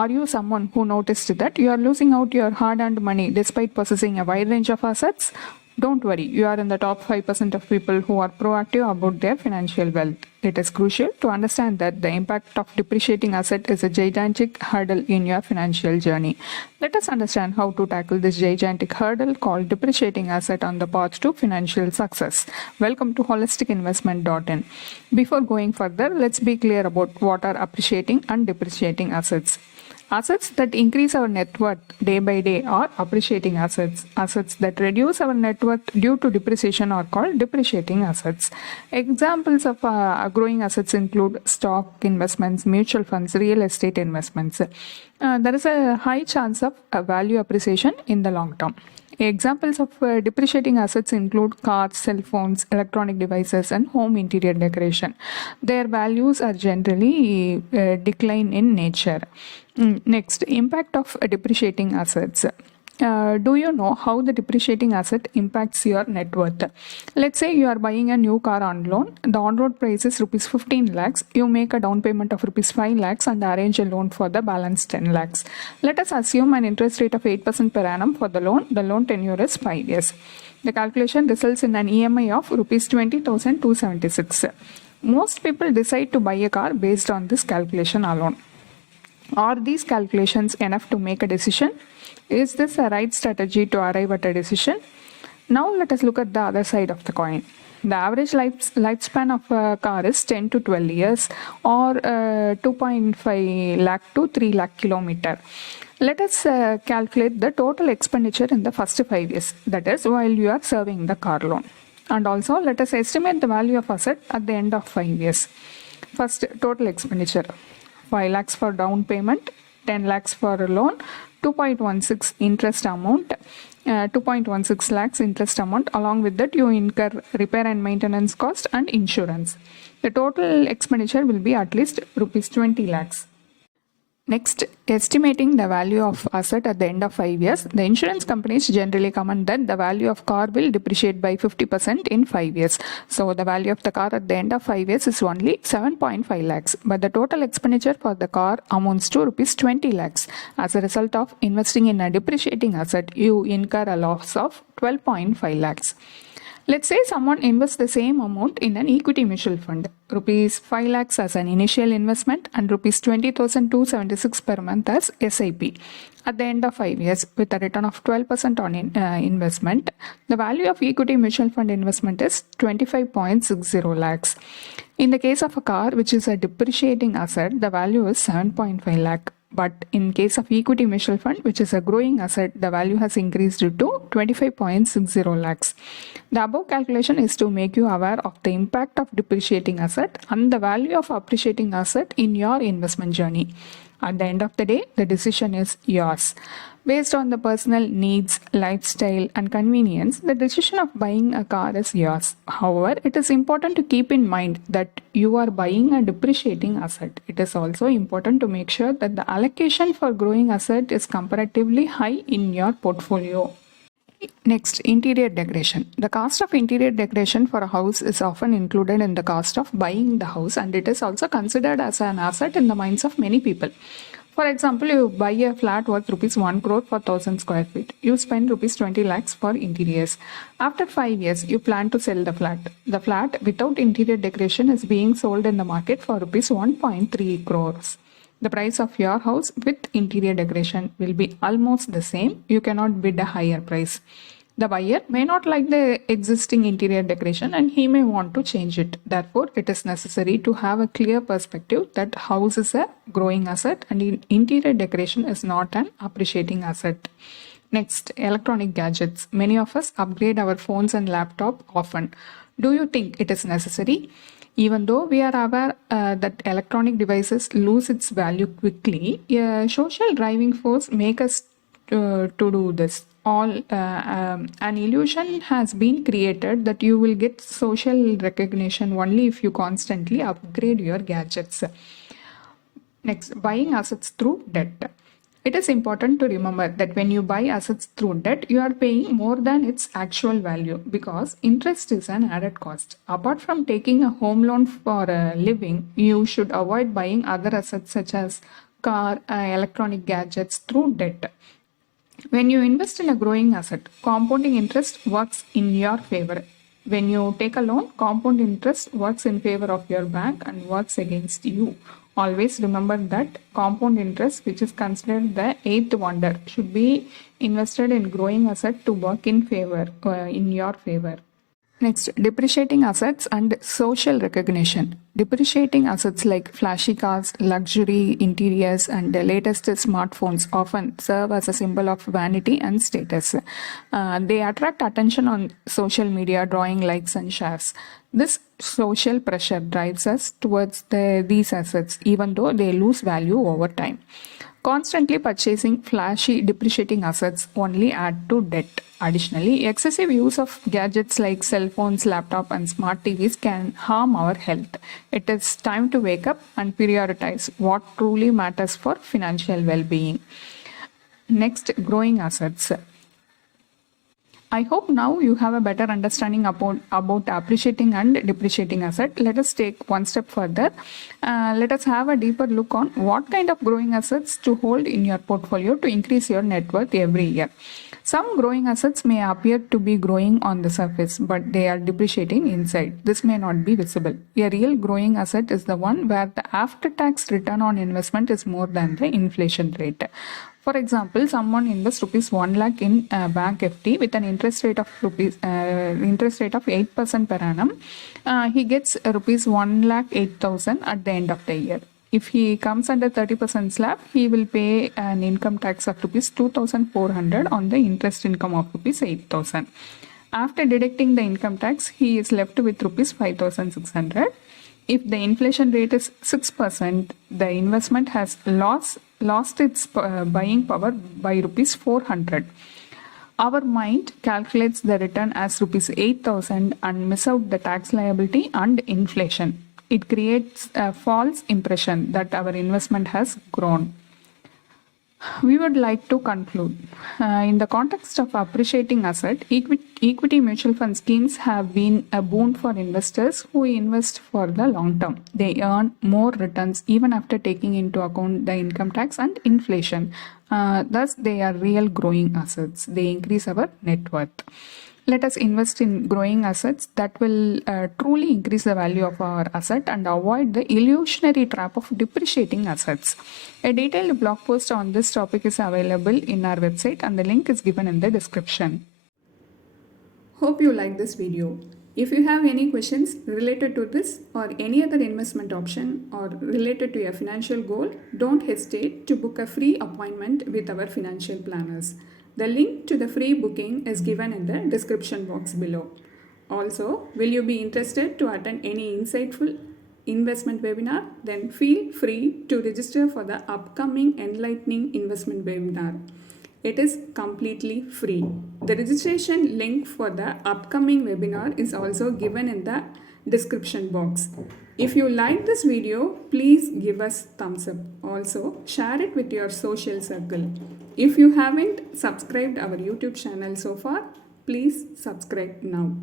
Are you someone who noticed that you are losing out your hard-earned money despite possessing a wide range of assets? Don't worry, you are in the top 5% of people who are proactive about their financial wealth. It is crucial to understand that the impact of depreciating asset is a gigantic hurdle in your financial journey. Let us understand how to tackle this gigantic hurdle called depreciating asset on the path to financial success. Welcome to holisticinvestment.in. Before going further, let's be clear about what are appreciating and depreciating assets. Assets that increase our net worth day by day are appreciating assets. Assets that reduce our net worth due to depreciation are called depreciating assets. Examples of growing assets include stock investments, mutual funds, real estate investments. There is a high chance of value appreciation in the long term. Examples of depreciating assets include cars, cell phones, electronic devices, and home interior decoration. Their values are generally decline in nature. Next, impact of depreciating assets. Do you know how the depreciating asset impacts your net worth? Let's say you are buying a new car on loan. The on-road price is rupees 15 lakhs. You make a down payment of rupees 5 lakhs and arrange a loan for the balance 10 lakhs. Let us assume an interest rate of 8% per annum for the loan. The loan tenure is 5 years. The calculation results in an EMI of rupees 20,276. Most people decide to buy a car based on this calculation alone. Are these calculations enough to make a decision? Is this a right strategy to arrive at a decision? Now let us look at the other side of the coin. The average lifespan of a car is 10 to 12 years or 2.5 lakh to 3 lakh kilometer. Let us calculate the total expenditure in the first 5 years, that is while you are serving the car loan. And also let us estimate the value of asset at the end of 5 years. First, total expenditure. 5 lakhs for down payment, 10 lakhs for a loan, 2.16 interest amount, 2.16 lakhs interest amount. Along with that, you incur repair and maintenance cost and insurance. The total expenditure will be at least rupees 20 lakhs. Next, estimating the value of asset at the end of 5 years. The insurance companies generally comment that the value of car will depreciate by 50% in 5 years. So the value of the car at the end of 5 years is only 7.5 lakhs. But the total expenditure for the car amounts to rupees 20 lakhs. As a result of investing in a depreciating asset, you incur a loss of 12.5 lakhs. Let's say someone invests the same amount in an equity mutual fund, rupees 5 lakhs as an initial investment and rupees 20,276 per month as SIP. At the end of 5 years, with a return of 12% on investment, the value of equity mutual fund investment is 25.60 lakhs. In the case of a car, which is a depreciating asset, the value is 7.5 lakh. But in case of equity mutual fund, which is a growing asset, the value has increased to 25.60 lakhs. The above calculation is to make you aware of the impact of depreciating asset and the value of appreciating asset in your investment journey. At the end of the day, the decision is yours. Based on the personal needs, lifestyle, and convenience, the decision of buying a car is yours. However, it is important to keep in mind that you are buying a depreciating asset. It is also important to make sure that the allocation for growing asset is comparatively high in your portfolio. Next, interior decoration. The cost of interior decoration for a house is often included in the cost of buying the house, and it is also considered as an asset in the minds of many people. For example, you buy a flat worth rupees 1 crore for 1000 square feet. You spend rupees 20 lakhs for interiors. After 5 years, you plan to sell the flat. The flat without interior decoration is being sold in the market for rupees 1.3 crores. The price of your house with interior decoration will be almost the same. You cannot bid a higher price. The buyer may not like the existing interior decoration and he may want to change it. Therefore, it is necessary to have a clear perspective that house is a growing asset and interior decoration is not an appreciating asset. Next, electronic gadgets. Many of us upgrade our phones and laptop often. Do you think it is necessary? Even though we are aware that electronic devices lose its value quickly, a social driving force makes us to do this. An illusion has been created that you will get social recognition only if you constantly upgrade your gadgets. Next, buying assets through debt. It is important to remember that when you buy assets through debt, you are paying more than its actual value because interest is an added cost. Apart from taking a home loan for a living, you should avoid buying other assets such as car, electronic gadgets through debt. When you invest in a growing asset, compounding interest works in your favor. When you take a loan, compound interest works in favor of your bank and works against you. Always remember that compound interest, which is considered the eighth wonder, should be invested in growing asset to work in favor, in your favor. Next, depreciating assets and social recognition. Depreciating assets like flashy cars, luxury interiors, and the latest smartphones often serve as a symbol of vanity and status. They attract attention on social media, drawing likes and shares. This social pressure drives us towards these assets, even though they lose value over time. Constantly purchasing flashy, depreciating assets only add to debt. Additionally, excessive use of gadgets like cell phones, laptop, and smart TVs can harm our health. It is time to wake up and prioritize what truly matters for financial well-being. Next, growing assets. I hope now you have a better understanding about appreciating and depreciating asset. Let us take one step further. Let us have a deeper look on what kind of growing assets to hold in your portfolio to increase your net worth every year. Some growing assets may appear to be growing on the surface, but they are depreciating inside. This may not be visible. A real growing asset is the one where the after-tax return on investment is more than the inflation rate. For example, someone invests rupees 1 lakh in bank FD with an interest rate of 8% per annum. He gets rupees 1 lakh 8,000 at the end of the year. If he comes under 30% slab, he will pay an income tax of rupees 2,400 on the interest income of rupees 8,000. After deducting the income tax, he is left with rupees 5,600. If the inflation rate is 6%, the investment has lost its buying power by rupees 400. Our mind calculates the return as rupees 8,000 and miss out the tax liability and inflation. It creates a false impression that our investment has grown. We would like to conclude. In the context of appreciating asset, equity mutual fund schemes have been a boon for investors who invest for the long term. They earn more returns even after taking into account the income tax and inflation. Thus, they are real growing assets. They increase our net worth. Let us invest in growing assets that will truly increase the value of our asset and avoid the illusionary trap of depreciating assets. A detailed blog post on this topic is available in our website and the link is given in the description. Hope you like this video. If you have any questions related to this or any other investment option or related to your financial goal, don't hesitate to book a free appointment with our financial planners. The link to the free booking is given in the description box below. Also, will you be interested to attend any insightful investment webinar? Then feel free to register for the upcoming enlightening investment webinar. It is completely free. The registration link for the upcoming webinar is also given in the description box. If you like this video, please give us thumbs up. Also, share it with your social circle. If you haven't subscribed our YouTube channel so far, please subscribe now.